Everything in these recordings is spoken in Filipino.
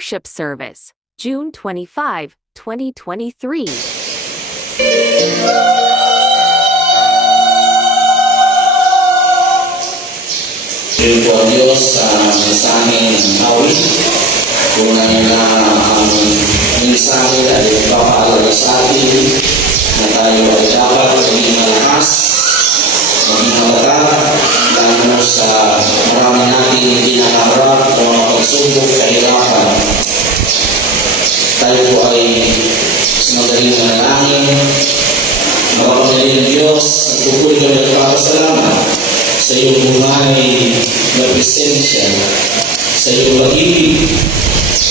Worship Service, June 25, 2023. Piliin po ang Diyos sa mensahe ng awit. Tunay na ang mensahe ay papaalala sa atin na tayo ay dapat maging malakas, maging matatag, lalo sa marami natin kinakaharap o mga pagsubok, kahirapan. Tayo po ay sumagaling manalangin. Makapangaling ng Diyos, nagpupuli kami ng papasalamat sa iyong buhay na presensya, sa iyong pag-ibig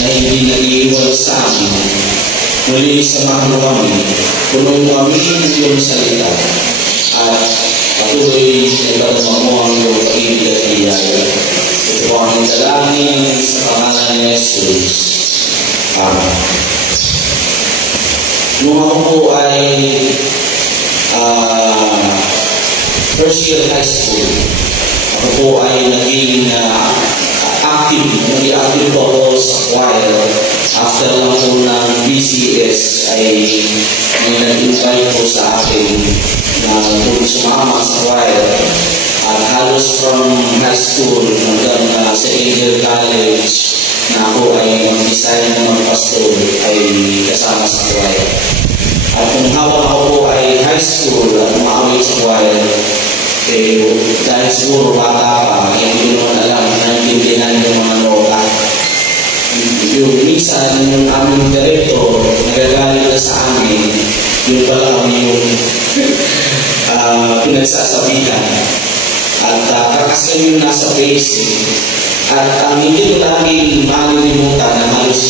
na hindi nag-iiwal sa amin. Muli samahan mo kami, punuin kami ng iyong salita at patuloy na ibatama mo ang iyong pag-ibig at biyaya. Ito po ang dalangin sa pangalan ni Jesus. Amen. Nung ako po ay first year high school, ako po ay naging active po ako sa choir. After lang po ng BCS ay may nag-invite po sa akin na sumama sa choir. At halos from high school hanggang second year college na ako ay mag-design ng mag-pastor ay kasama sa choir. At kung habang ako po ay high school at umaawit sa choir, dahil siguro bata pa, hindi ko naman alam, naintindihan yung mga nota. Yung minsan, yung aming director, nagagalit na sa amin, yun pala yung pinagsasabihan. At kakas kami yung nasa basic. At ang hindi ko laging malilimutan na halos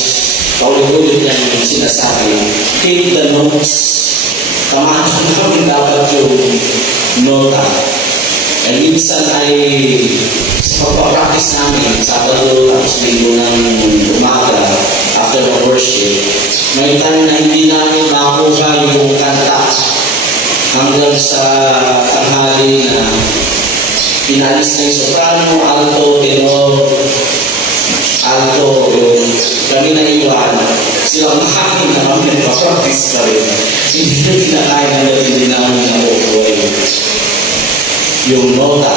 paulit-ulit yung sinasabi, take the notes. Tamahan namin dapat yung nota. And minsan ay sa pagpapractice namin, Sabado tapos Linggo ng umaga, after the worship, may time na hindi namin makuha yung kanta hanggang sa tanghali na pinalis na yung soprano, alto, tenor, alto, yung kami na iwan, silang makain na kami nagpa-practice pa rin. Hindi na kinakain na hindi namin nakukuha yung nota.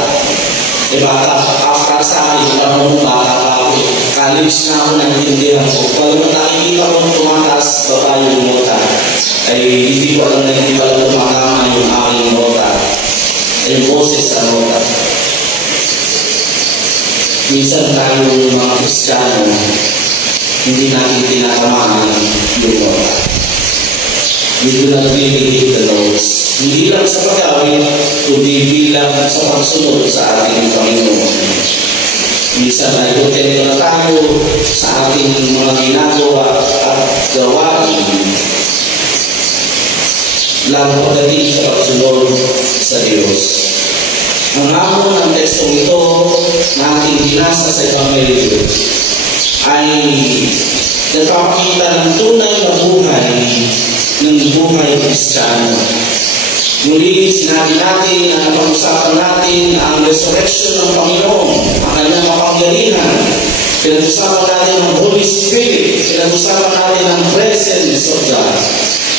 Bata, after sa akin, alam mo bata pa ako. College na ako nanintindihan ko. Pag nakikita ko tumataas baba yung nota, ay hindi ko alam na hindi pala tumatama yung aking nota. Yung boses sa nota. Minsan tayo mga Kristiyano, hindi natin tinatamaan yung nota. Hindi na nagbibigay the notes. Hindi lang sa pag-awit, kundi bilang sa pagsunod sa ating Panginoon. Minsan ay kontento na tayo sa ating mga ginagawa at gawain. Lalo pagdating sa pagsunod sa Diyos. Ang hamon ng tekstong ito na ating binasa sa Ebanghelyo ay nagpapakita ng tunay na buhay ng buhay Kristiyano. Muli, sinabi natin na napag-usapan natin ang resurrection ng Panginoon, ang kanyang makapangyarihan. Pinag-usapan natin ang Holy Spirit. Pinag-usapan natin ang presence of God.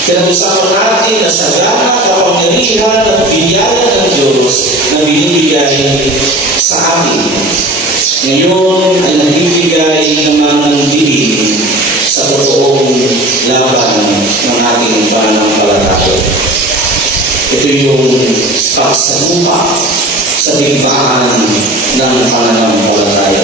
Pinag-usapan natin na sagana, kapangyarihan at biyaya ng Diyos na binibigay sa atin. Ngayon ay nagbibigay naman ng diin sa totoong laban ng ating pananampalataya. Ito yung pagsabupa sa bigmaan ng pananampalataya.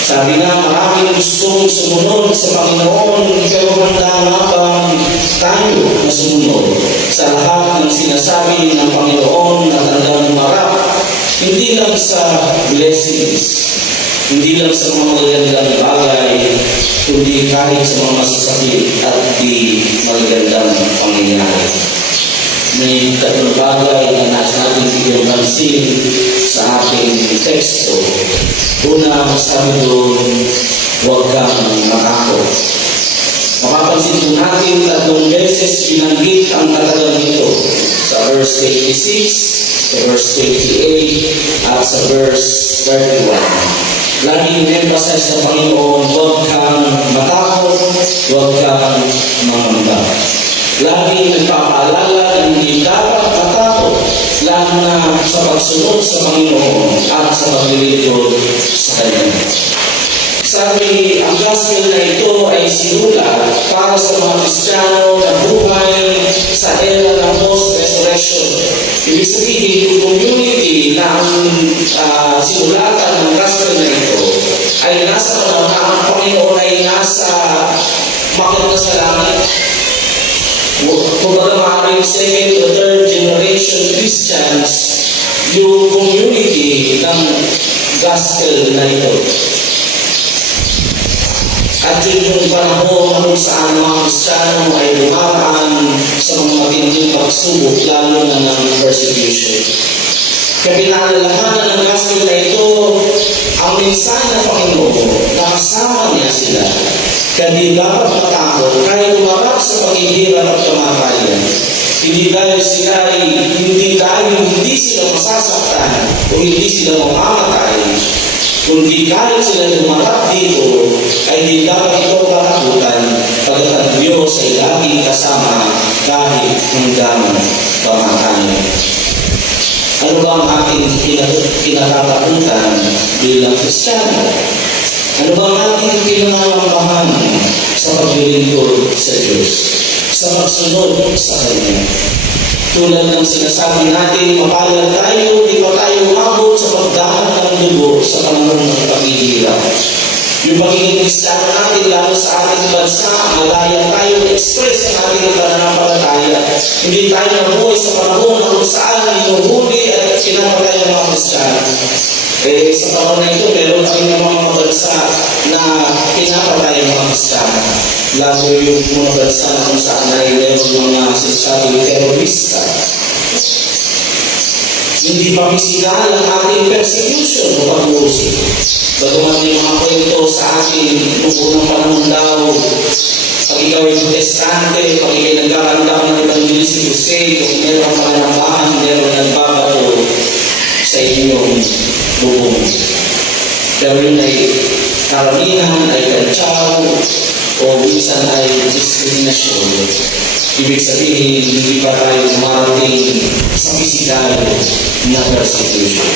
Sabi nga, maraming gustong sumunod sa Panginoon, pero handa nga bang tayo na sumunod sa lahat ng sinasabi ng Panginoon na tandang marap, hindi lang sa blessings, hindi lang sa mga magagandang bagay, kundi kahit sa mga masasakit at di magagandang pangyayari. May tatlong bagay na nasa natin bigyan pansin sa ating teksto. Una, sabi doon, huwag kang matakot. Mapapansin po natin tatlong beses binanggit ang katagang ito sa verse 86, sa verse 28, at sa verse 31. Laging emphasize sa Panginoon, huwag kang sa Panginoon at sa paglilingkod sa Kanya. Sabi, ang gospel na ito ay sinulat para sa mga Kristiyano na buhay sa era ng post-resurrection. Ibig sabihin, yung community na ang sinulatan ng gospel na ito ay nasa panahon na ang Panginoon ay nasa bakit na sa langit. Kung baga maaaring second or third generation Christians, yung community ng gospel na ito. At yun yung panahon kung saan mga Kristiyano ay dumaraan sa mga matinding pagsubok, lalo na ng persecution. Kaya pinaalalahanan ng gospel na ito, ang mensahe ng Panginoon, nakasama niya sila. Kaya di dapat matakot kahit umarap sa paghihirap at kamatayan. Hindi dahil hindi sila masasaktan o hindi sila mamamatay, kundi kahit sila lumarap dito, ay di dapat ito katakutan pagkat ang Diyos ay laging kasama kahit hanggang kamatayan. Ano ba ang ating kinatatakutan bilang Kristiyano? Ano ba ang ating pinangalambahan sa paglilingkod sa Diyos, sa pagsunod sa Kanya? Tulad ng sinasabi natin, mapalad tayo, di pa tayo umabot sa pagdaan ng dugo sa panahon ng paghihirap. Yung pagiging Kristiyano natin, lalo sa ating bansa, malaya tayo express ang ating pananampalataya. Hindi tayo nabuhay sa panahon na kung saan inuhuli at pinapatay ang mga Kristiyano. Sa panahon na ito, meron kami ng mga bansa na pinapatay ang mga Kristiyano. Lalo yung mga bansa na kung saan ay meron mga sinasabing terorista. Hindi pa misigal ang ating persecution o pag-uusip. Bagamat may mga kwento sa atin noong unang panahon daw, pag ikaw ay protestante, pag ikaw nagkakandak ng evangelist ni Jose, kung meron pananampahan, meron nagbabato sa inyong bubong. Pero yun ay karamihan, ay kantsaw, o minsan ay diskriminasyon. Ibig sabihin, hindi pa tayo marating sa pisikal na persecution.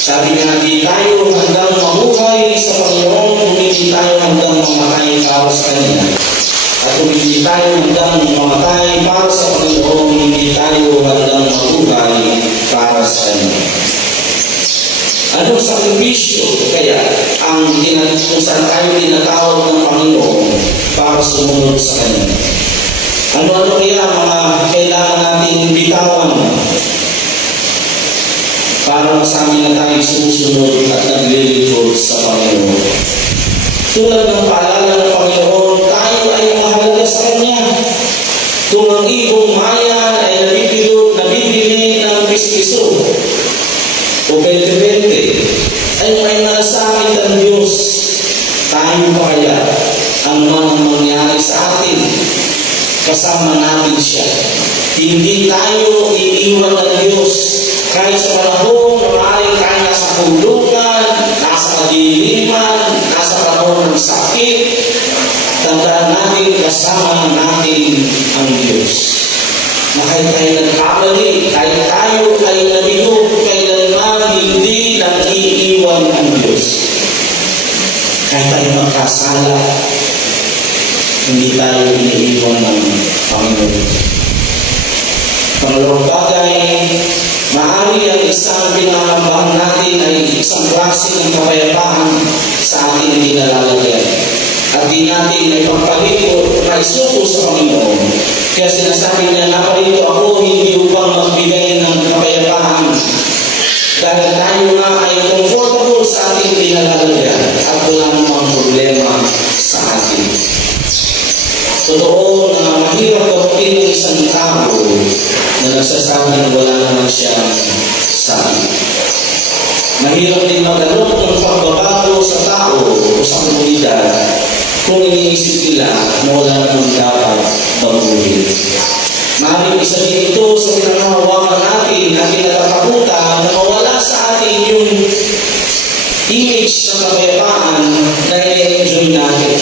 Sabi nga, di tayo hanggang mabuhay sa Panginoon, kung hindi tayo hanggang mamatay para sa Kanya. At kung hindi tayo hanggang mamatay para sa Panginoon, hindi tayo hanggang mabuhay para sa Kanya. Anong sakripisyo kaya ang kung saan tayo tinatawag ng Panginoon para sumunod sa Kanya? Ano-ano kaya mga kailangan natin bitawan para masabi na tayo sumusunod at naglilingkod sa Panginoon? Tulad ng paalala ng Panginoon, tayo ay mahalaga sa Kanya. Kung ang ibong maya ay nabibili ng piso-piso o 20-20, ay may malasakit ang Diyos. Tayo pa kaya ang mga mangyari sa atin? Kasama natin siya. Hindi tayo iiwan ng Diyos. Kahit sa panahon na maaaring tayo nasa kulungan, nasa kadiliman, nasa panahon ng sakit, tandaan natin kasama natin ang Diyos. Na kahit tayo nagkamali, kahit tayo ay nabigo, kailanman hindi nag-iiwan ang Diyos. Kahit tayo magkasala, hindi tayo iniiwan ng Panginoon. Pangalawang bagay, maaari ang isang pinangambahan natin ay isang klase ng kapayapaan sa ating kinalalagyan. At di natin ay pagpalit o naisuko sa Panginoon. Kaya sinasabi niya, naparito ako hindi upang magbigay ng kapayapaan. Dahil tayo na ay comfortable sa ating kinalalagyan at wala namang problema sa atin. Totoo na mahirap gawin ng isang tao na nagsasabing wala naman siyang sabi. Mahirap din magalok ng pagbabago sa tao o sa komunidad kung iniisip nila na wala naman dapat baguhin. Maaaring isa din ito sa pinangahawakan natin na kinatatakutan na mawala sa atin yung image ng kapayapaan na i-enjoy natin.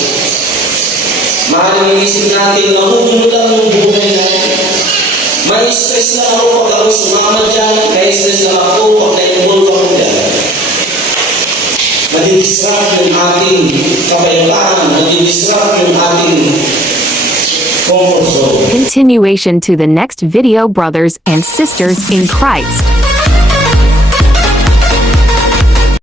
Maaaring inisip natin na lang yung buhay natin. May stress na ako pag ako sumama dyan, may stress na ako pag na-involve ako dyan. Madidisrupt yung ating kapayapaan, madidisrupt yung ating comfort zone. Continuation to the next video, brothers and sisters in Christ.